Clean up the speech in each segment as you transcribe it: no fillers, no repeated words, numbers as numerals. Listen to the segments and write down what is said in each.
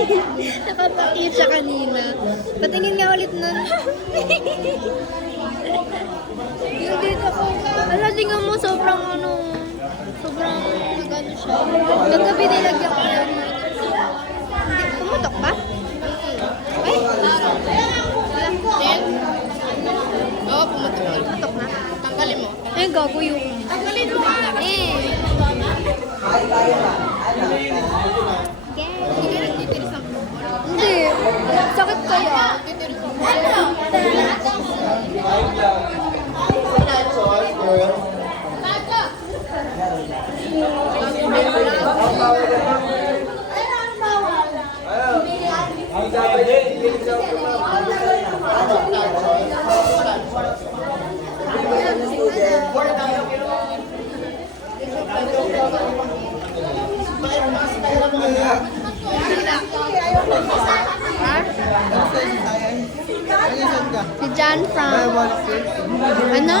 Nakapakit siya kanina. Patingin nga ulit nun. Yung dito ko. Wala, tingnan mo, sobrang sobrang nagano siya. Kagabi nilagyan ko yan. Pumutok ba? Ay! Then, oo, pumutok na. Pumutok na. Tanggalin mo. Ay, gago yung... Tanggalin mo nga. Hindi ka nagtitiris ng Hindi. Sakit kaya. Si John from... Ano?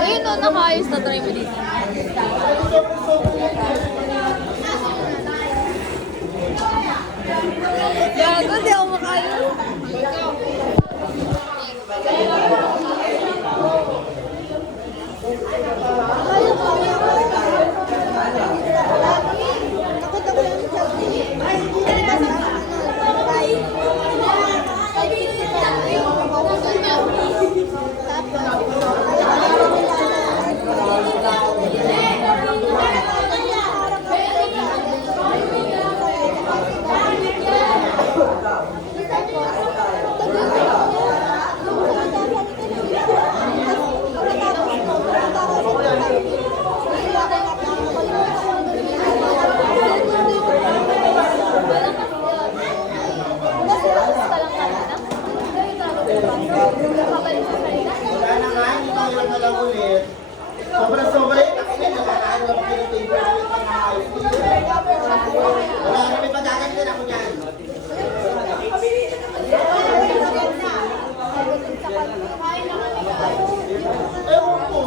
Ayun o, nakaayos na try mo dito. Gago, di ako makayos. Wala na nga, hindi tayo na lang ulit. Sobra-sobra yun. Ako na, nakakaan lang ako ng paper. Wala na, may padagan din ako niyan. Ewan ko.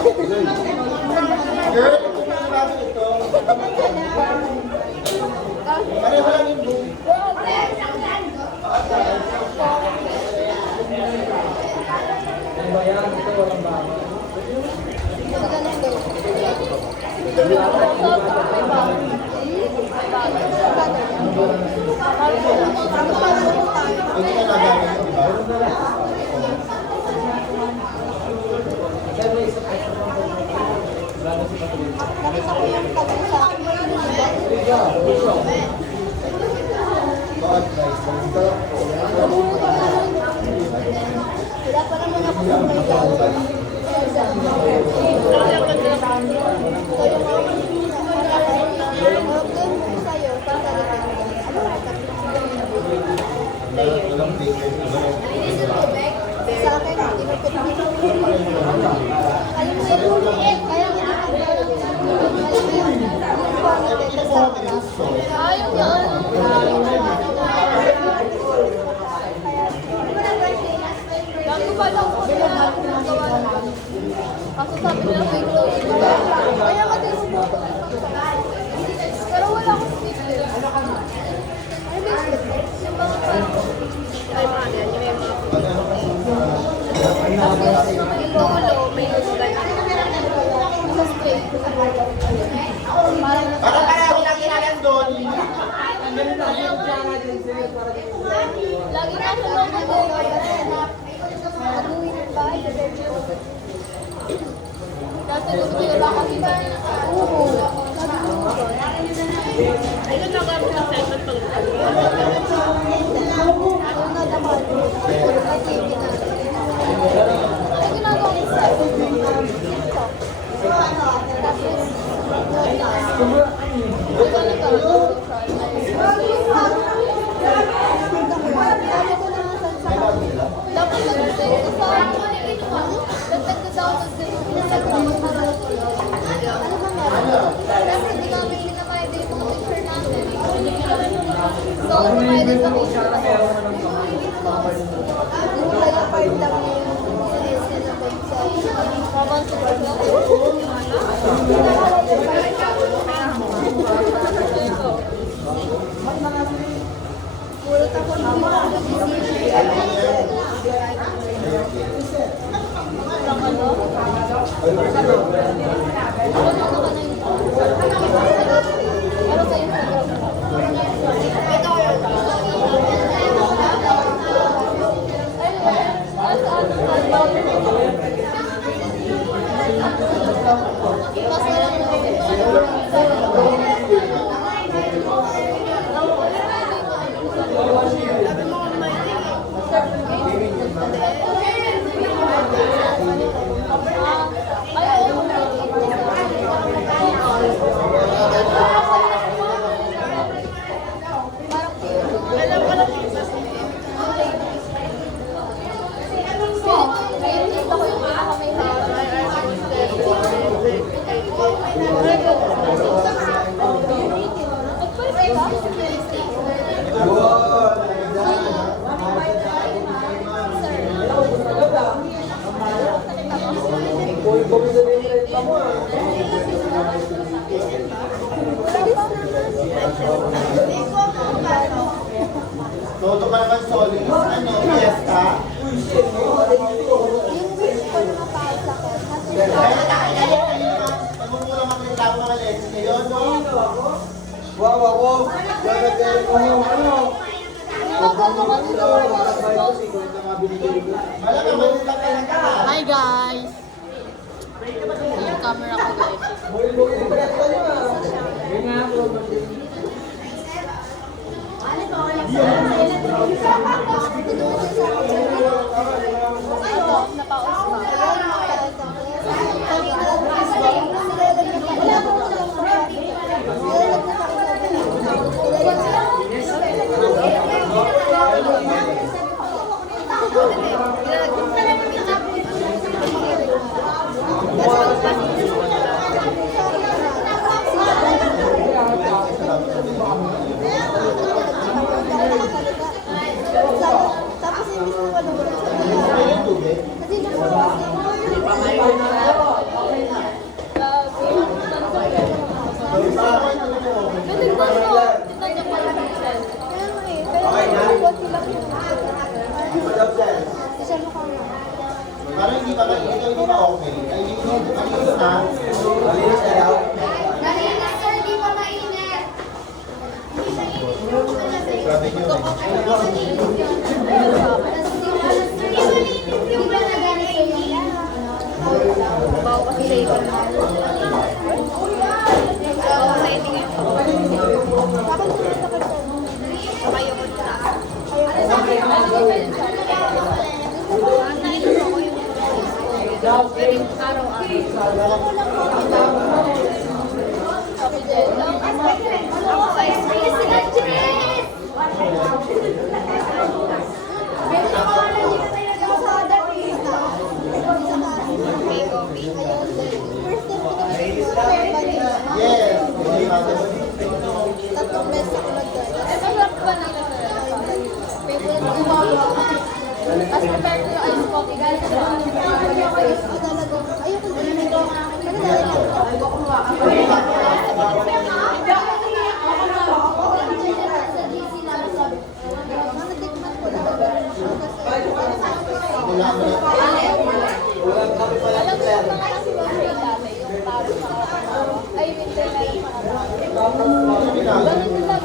Ito, girl, ito na namin ito. Pareho lang yung boom. Ito na nagamit, di ba? Wala pa naman ako sa may gawin. Sa akin, hindi mo pinipili. Alam mo yun, kaya hindi ka alam mo yun, yung quality sa talas. Lagi ka sa loob ng bahay. Aguhin ng bahay sa bedroom. Dati gusto ko yung baka kita. Oo. Sabi ko mo ba? Ano nagawin ng segment pag Ano na naman? Ay, TV na. Ano ginagawa ko sa TikTok? Tapos, dapat nag-send ko sa nag-send ko daw Instagram ano ba meron? Kasi hindi kami pinamayad yung mga picture natin. So, pumayad din sa picture ko. Hindi kaya part lang yung sinisend na picture. Habang pulot ako ng Todo ka naman solid. Ano, fiesta? Pagmumula maklitako mga legs ngayon, no? Wow, ako. Gagagaling ko yung ano. Alam ka, malitak ka lang ka. Hi guys! Yung camera ko guys. Tapos hindi ko ano kasi Parang hindi pa hindi pa okay. Ay, hindi na. Malinis na daw. Narinig sir, di pa mainit. Sabi niyo. Bawa kasi sa iba. Bawa sa ending eh. Bakit gusto ko ito? Kayo ko sa Yes. Tatlong beses ako nag-join. Masarap ba nila? Favorite ko ba? As compared to yung ice coffee, galing sa ayoko din. Pero dahil natikman ko lang. Wala mo na. Walang kami pala Alam mo sir. yung mga nasa grocery dati, yung parang ay, winter na yung mga Ano ginagawa? ganun lang.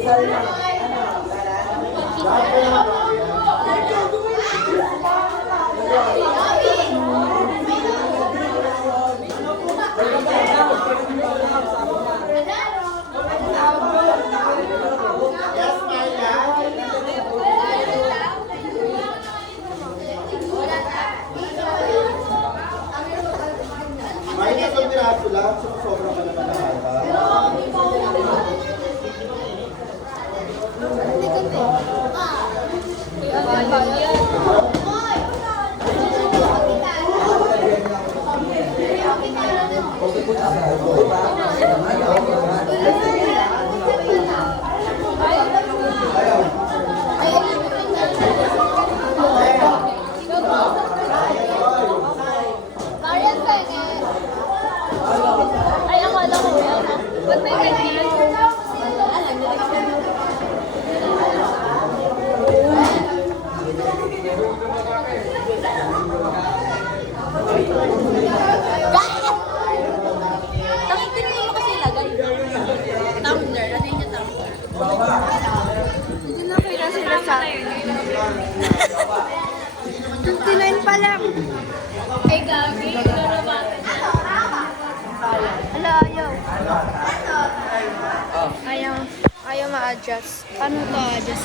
Lahat ka naman ako yan. Yes, Maya. May isang piraso lang, sobra ka naman na ata. Marian Penge. Ay, ako, alam ko. Ba't may kaibigan? Alam, Tangin din mo kasi lagay. Tumbler. Ano yung tumbler? Hindi na kaya sila sa... 59 pa lang. Hey, Gabi. Ito naman. Ala, ayaw. Ayaw ma-adjust. Paano to adjust?